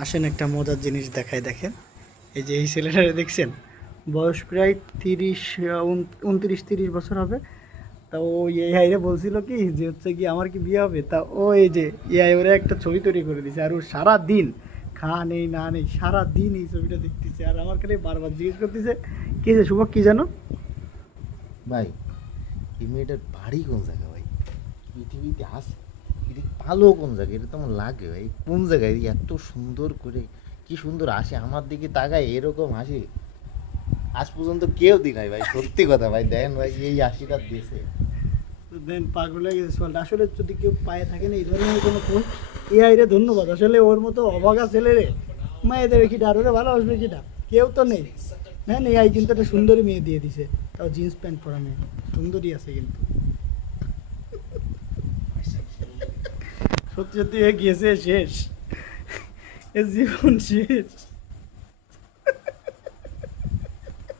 আসেন একটা মজার জিনিস দেখায় দেখেন। এই যে এই ছেলেটারে দেখছেন, বয়স প্রায় 29-30 বছর হবে। তা ও এআই রে বলছিল কি যে হচ্ছে কি আমার কি বিয়ে হবে, তা ও এই যে এআই ওরে একটা ছবি তৈরি করে দিছে, আর ও সারা দিন খা নেই না নেই সারা দিন এই ছবিটা দেখতেছে, আর আমার খালি বারবার জিজ্ঞেস করতেছে কি যে শুভ কি জানো। ভাই, এই মেয়েটার বাড়ি কোন জায়গায় ভাই? পৃথিবীতে আছে এটা ভালো কোন জায়গায়? এটা তো আমার লাগে ভাই, কোন জায়গায় এত সুন্দর করে, কি সুন্দর হাসে আমার দিকে তাকায়, এরকম হাসি আজ পর্যন্ত কেউ দিনাই ভাই। সত্যি কথা ভাই, দেখেন ভাই এই হাসিটা দেশে। দেন পাগল হয়ে গেছে সোয়ালটা। আসলে যদি কেউ পায়ে থাকেন এই ধরনের কোনো ফোন, এআই রে ধন্যবাদ। আসলে ওর মতো অভাগা ছেলে রে মায়ে দেবে কিটা, আর ওরে ভালোবাসবে কিটা, কেউ তো নেই। হ্যাঁ, এআই কিন্তু একটা সুন্দরী মেয়ে দিয়ে দিছে, তাও জিন্স প্যান্ট পরা মেয়ে, সুন্দরী আছে কিন্তু। সত্যি সত্যি এ গিয়েছে শেষ, এর জীবন শেষ।